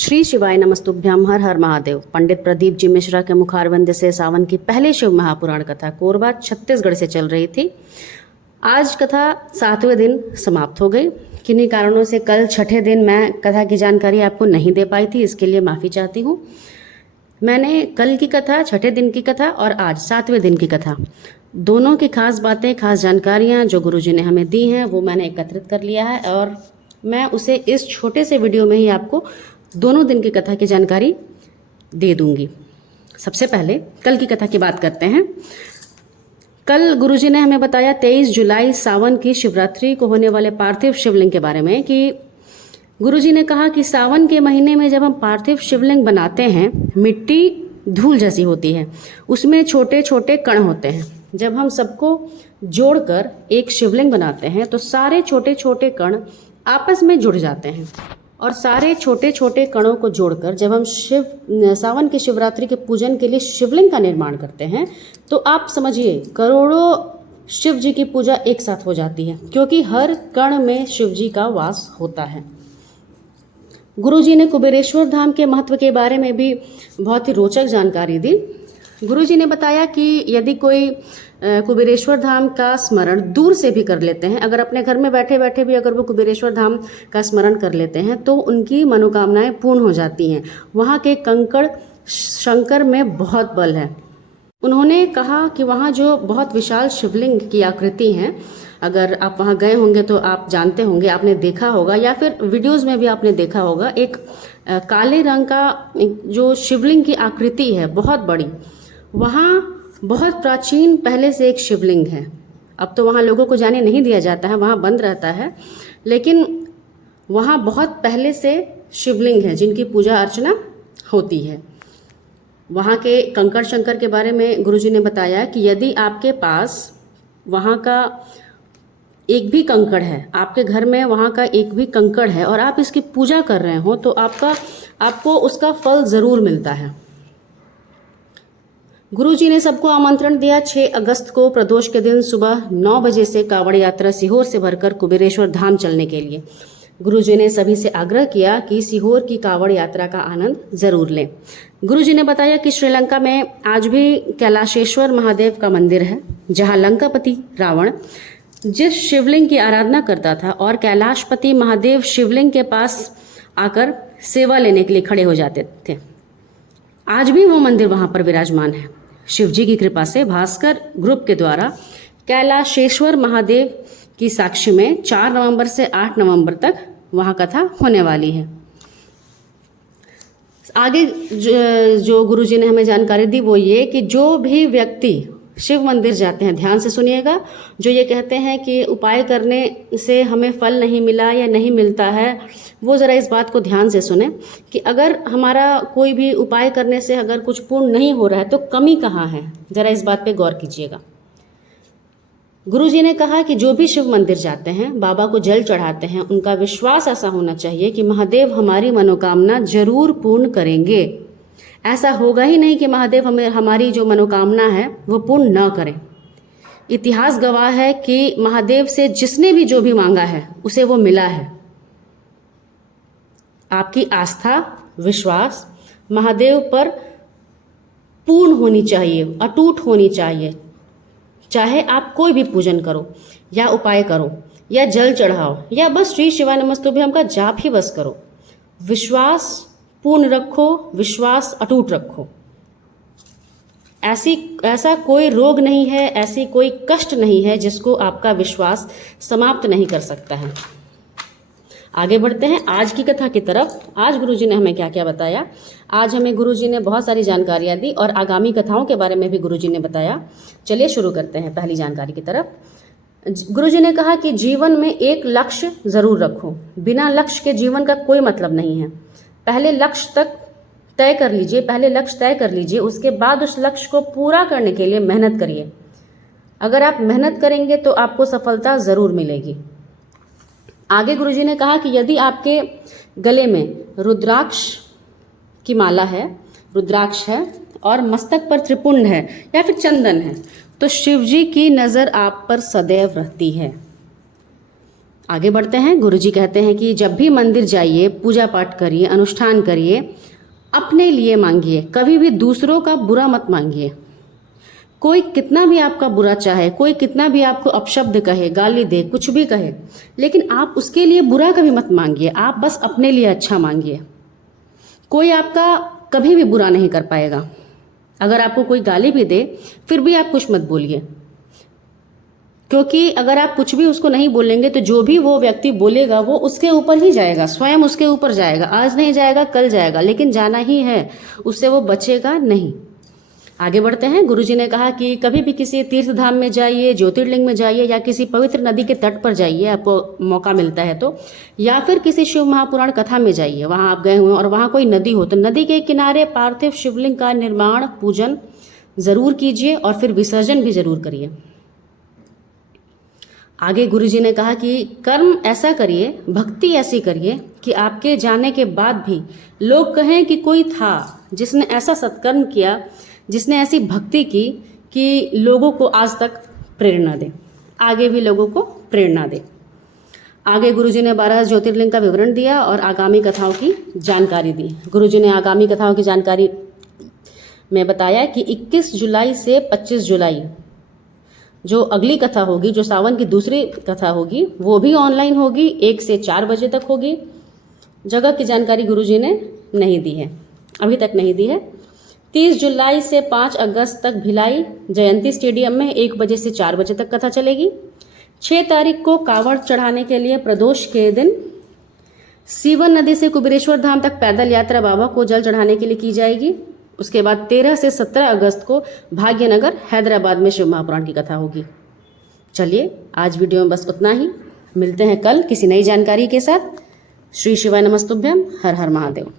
श्री शिवाय नमस्तुभ्याम। हर हर महादेव। पंडित प्रदीप जी मिश्रा के मुखारविंद से सावन की पहली शिव महापुराण कथा कोरबा छत्तीसगढ़ से चल रही थी। आज कथा 7वें दिन समाप्त हो गई। किन्हीं कारणों से कल छठे दिन मैं कथा की जानकारी आपको नहीं दे पाई थी, इसके लिए माफ़ी चाहती हूँ। मैंने कल की कथा, छठे दिन की कथा और आज 7वें दिन की कथा, दोनों की खास बातें, खास जानकारियाँ जो गुरुजी ने हमें दी हैं वो मैंने एकत्रित कर लिया है और मैं उसे इस छोटे से वीडियो में ही आपको दोनों दिन की कथा की जानकारी दे दूंगी। सबसे पहले कल की कथा की बात करते हैं। कल गुरुजी ने हमें बताया 23 जुलाई सावन की शिवरात्रि को होने वाले पार्थिव शिवलिंग के बारे में कि गुरुजी ने कहा कि सावन के महीने में जब हम पार्थिव शिवलिंग बनाते हैं, मिट्टी धूल जैसी होती है, उसमें छोटे छोटे कण होते हैं। जब हम सबको जोड़कर एक शिवलिंग बनाते हैं तो सारे छोटे छोटे कण आपस में जुड़ जाते हैं और सारे छोटे छोटे कणों को जोड़कर जब हम सावन की शिवरात्रि के पूजन के लिए शिवलिंग का निर्माण करते हैं तो आप समझिए करोड़ों शिव जी की पूजा एक साथ हो जाती है, क्योंकि हर कण में शिव जी का वास होता है। गुरुजी ने कुबेरेश्वर धाम के महत्व के बारे में भी बहुत ही रोचक जानकारी दी। गुरुजी ने बताया कि यदि कोई कुबेरेश्वर धाम का स्मरण दूर से भी कर लेते हैं, अगर अपने घर में बैठे बैठे भी अगर वो कुबेरेश्वर धाम का स्मरण कर लेते हैं तो उनकी मनोकामनाएं पूर्ण हो जाती हैं। वहाँ के कंकड़ शंकर में बहुत बल है। उन्होंने कहा कि वहाँ जो बहुत विशाल शिवलिंग की आकृति हैं, अगर आप वहाँ गए होंगे तो आप जानते होंगे, आपने देखा होगा या फिर वीडियोज़ में भी आपने देखा होगा, एक काले रंग का जो शिवलिंग की आकृति है बहुत बड़ी, वहाँ बहुत प्राचीन पहले से एक शिवलिंग है। अब तो वहाँ लोगों को जाने नहीं दिया जाता है, वहाँ बंद रहता है, लेकिन वहाँ बहुत पहले से शिवलिंग है जिनकी पूजा अर्चना होती है। वहाँ के कंकड़ शंकर के बारे में गुरुजी ने बताया कि यदि आपके पास वहाँ का एक भी कंकड़ है, आपके घर में वहाँ का एक भी कंकड़ है और आप इसकी पूजा कर रहे हो तो आपको उसका फल ज़रूर मिलता है। गुरुजी ने सबको आमंत्रण दिया 6 अगस्त को प्रदोष के दिन सुबह 9 बजे से कावड़ यात्रा सीहोर से भरकर कुबेरेश्वर धाम चलने के लिए। गुरुजी ने सभी से आग्रह किया कि सीहोर की कावड़ यात्रा का आनंद जरूर लें। गुरुजी ने बताया कि श्रीलंका में आज भी कैलाशेश्वर महादेव का मंदिर है, जहां लंकापति रावण जिस शिवलिंग की आराधना करता था और कैलाशपति महादेव शिवलिंग के पास आकर सेवा लेने के लिए खड़े हो जाते थे, आज भी वो मंदिर वहां पर विराजमान है। शिव जी की कृपा से भास्कर ग्रुप के द्वारा कैलाशेश्वर महादेव की साक्षी में 4 नवंबर से 8 नवंबर तक वहां कथा होने वाली है। आगे जो गुरुजी ने हमें जानकारी दी वो ये कि जो भी व्यक्ति शिव मंदिर जाते हैं, ध्यान से सुनिएगा, जो ये कहते हैं कि उपाय करने से हमें फल नहीं मिला या नहीं मिलता है, वो ज़रा इस बात को ध्यान से सुने कि अगर हमारा कोई भी उपाय करने से अगर कुछ पूर्ण नहीं हो रहा है तो कमी कहाँ है, ज़रा इस बात पे गौर कीजिएगा। गुरुजी ने कहा कि जो भी शिव मंदिर जाते हैं, बाबा को जल चढ़ाते हैं, उनका विश्वास ऐसा होना चाहिए कि महादेव हमारी मनोकामना जरूर पूर्ण करेंगे। ऐसा होगा ही नहीं कि महादेव हमारी जो मनोकामना है वो पूर्ण न करें। इतिहास गवाह है कि महादेव से जिसने भी जो भी मांगा है उसे वो मिला है। आपकी आस्था, विश्वास महादेव पर पूर्ण होनी चाहिए, अटूट होनी चाहिए। चाहे आप कोई भी पूजन करो या उपाय करो या जल चढ़ाओ या बस श्री शिवाय नमस्तुभ्यम का जाप ही बस करो, विश्वास पूर्ण रखो, विश्वास अटूट रखो। ऐसा कोई रोग नहीं है, ऐसी कोई कष्ट नहीं है जिसको आपका विश्वास समाप्त नहीं कर सकता है। आगे बढ़ते हैं आज की कथा की तरफ। आज गुरुजी ने हमें क्या क्या बताया। आज हमें गुरुजी ने बहुत सारी जानकारियाँ दी और आगामी कथाओं के बारे में भी गुरुजी ने बताया। चलिए शुरू करते हैं पहली जानकारी की तरफ। गुरुजी ने कहा कि जीवन में एक लक्ष्य ज़रूर रखो। बिना लक्ष्य के जीवन का कोई मतलब नहीं है। पहले लक्ष्य तय कर लीजिए, उसके बाद उस लक्ष्य को पूरा करने के लिए मेहनत करिए। अगर आप मेहनत करेंगे तो आपको सफलता ज़रूर मिलेगी। आगे गुरुजी ने कहा कि यदि आपके गले में रुद्राक्ष की माला है, रुद्राक्ष है और मस्तक पर त्रिपुंड है या फिर चंदन है तो शिव जी की नज़र आप पर सदैव रहती है। आगे बढ़ते हैं। गुरुजी कहते हैं कि जब भी मंदिर जाइए, पूजा पाठ करिए, अनुष्ठान करिए, अपने लिए मांगिए, कभी भी दूसरों का बुरा मत मांगिए। कोई कितना भी आपका बुरा चाहे, कोई कितना भी आपको अपशब्द कहे, गाली दे, कुछ भी कहे, लेकिन आप उसके लिए बुरा कभी मत मांगिए। आप बस अपने लिए अच्छा मांगिए। कोई आपका कभी भी बुरा नहीं कर पाएगा। अगर आपको कोई गाली भी दे, फिर भी आप कुछ मत बोलिए, क्योंकि अगर आप कुछ भी उसको नहीं बोलेंगे तो जो भी वो व्यक्ति बोलेगा वो उसके ऊपर ही जाएगा, स्वयं उसके ऊपर जाएगा। आज नहीं जाएगा, कल जाएगा, लेकिन जाना ही है, उससे वो बचेगा नहीं। आगे बढ़ते हैं। गुरुजी ने कहा कि कभी भी किसी तीर्थ धाम में जाइए, ज्योतिर्लिंग में जाइए, या किसी पवित्र नदी के तट पर जाइए, आपको मौका मिलता है तो, या फिर किसी शिव महापुराण कथा में जाइए, वहाँ आप गए हुए और वहाँ कोई नदी हो तो नदी के किनारे पार्थिव शिवलिंग का निर्माण, पूजन ज़रूर कीजिए और फिर विसर्जन भी ज़रूर करिए। आगे गुरुजी ने कहा कि कर्म ऐसा करिए, भक्ति ऐसी करिए कि आपके जाने के बाद भी लोग कहें कि कोई था जिसने ऐसा सत्कर्म किया, जिसने ऐसी भक्ति की कि लोगों को आज तक प्रेरणा दे, आगे भी लोगों को प्रेरणा दे। आगे गुरुजी ने 12 ज्योतिर्लिंग का विवरण दिया और आगामी कथाओं की जानकारी दी। गुरुजी ने आगामी कथाओं की जानकारी में बताया कि 21 जुलाई से 25 जुलाई जो अगली कथा होगी, जो सावन की दूसरी कथा होगी, वो भी ऑनलाइन होगी, 1 से 4 बजे तक होगी। जगह की जानकारी गुरुजी ने नहीं दी है, अभी तक नहीं दी है। 30 जुलाई से 5 अगस्त तक भिलाई जयंती स्टेडियम में 1 बजे से 4 बजे तक कथा चलेगी। 6 तारीख को कांवड़ चढ़ाने के लिए प्रदोष के दिन सीवन नदी से कुबेरेश्वर धाम तक पैदल यात्रा बाबा को जल चढ़ाने के लिए की जाएगी। उसके बाद 13 से 17 अगस्त को भाग्यनगर हैदराबाद में शिव महापुराण की कथा होगी। चलिए, आज वीडियो में बस उतना ही। मिलते हैं कल किसी नई जानकारी के साथ। श्री शिवाय नमस्तुभ्यम। हर हर महादेव।